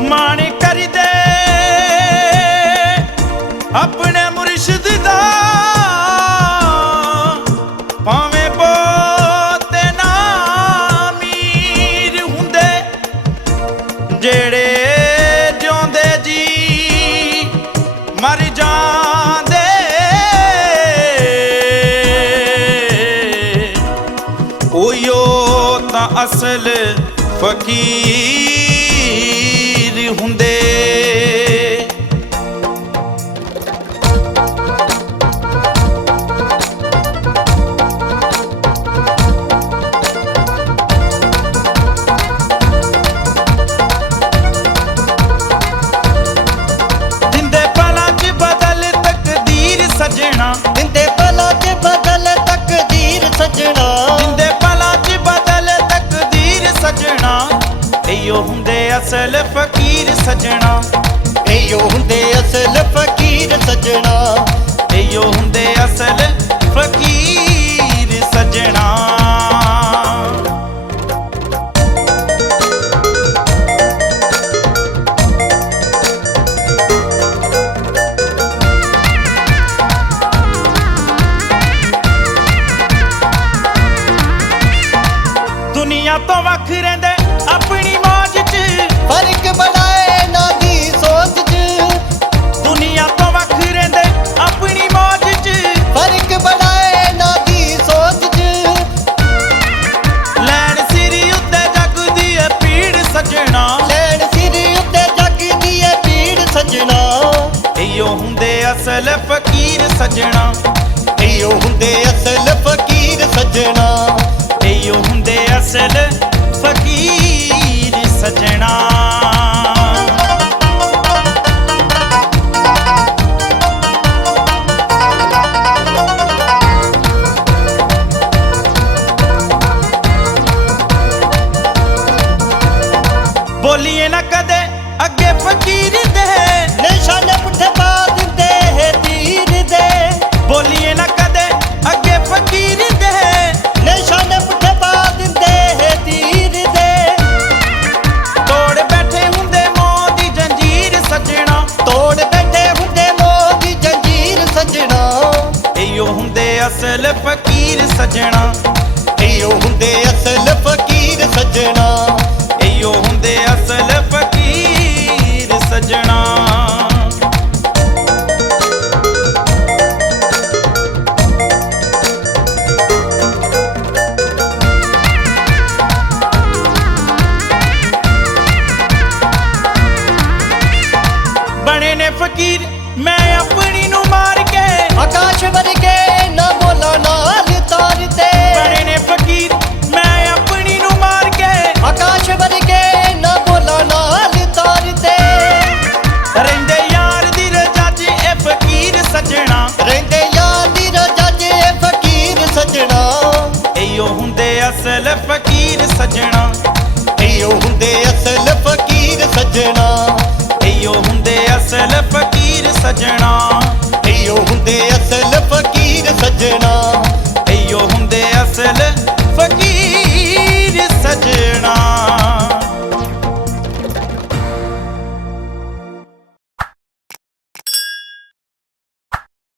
ਮਾਣ ਕਰਦੇ। ਆਪਣੇ ਮੁਰਸ਼ਿਦ ਦਾ ਭਾਵੇਂ ਬੋਤੇ ਨਾ ਅਮੀਰ ਹੁੰਦੇ, ਜਿਹੜੇ ਜਿਉਂਦੇ ਜੀ ਮਰ ਜਾਂਦੇ। ਉਯੋ ਤਾਂ ਅਸਲ ਫਕੀਰ ਹੁੰਦੇ। ਦਿੰਦੇ ਪਲਾਂ 'ਚ ਬਦਲ ਤਕਦੀਰ ਸਜਣਾ। ਦਿੰਦੇ ਪਲਾਂ 'ਚ ਬਦਲ ਤਕਦੀਰ ਸਜਣਾ। ਦਿੰਦੇ ਪਲਾਂ 'ਚ ਬਦਲ ਤਕਦੀਰ ਸਜਣਾ। ਇਹੋ ਹੁੰਦੇ ਅਸਲ ਫਕੀਰ ਸਜਣਾ। ਇਹੋ ਹੁੰਦੇ ਅਸਲ ਫਕੀਰ ਸਜਣਾ। ਇਹੋ ਹੁੰਦੇ ਅਸਲ ਫਕੀਰ ਸਜਣਾ। ਇਹੋ ਹੁੰਦੇ ਅਸਲ ਫਕੀਰ ਸਜਣਾ। ਇਹੋ ਹੁੰਦੇ ਅਸਲ ਫਕੀਰ ਸਜਣਾ। ਇਹੋ ਹੁੰਦੇ ਅਸਲ ਫਕੀਰ ਸਜਣਾ। ਬੋਲੀਏ ਨਾ ਕਦੇ ਅੱਗੇ ਫਕੀਰ ਅਸਲ ਫਕੀਰ ਸਜਣਾ। ਇਹੋ ਹੁੰਦੇ ਅਸਲ ਫਕੀਰ ਸਜਣਾ। ਇਹੋ ਹੁੰਦੇ ਅਸਲ ਫਕੀਰ ਸਜਣਾ। ਬਣੇ ਨੇ ਫਕੀਰ ਸਜਣਾ। ਇਹੋ ਹੁੰਦੇ ਅਸਲ ਫਕੀਰ ਸਜਣਾ। ਇਹੋ ਹੁੰਦੇ ਅਸਲ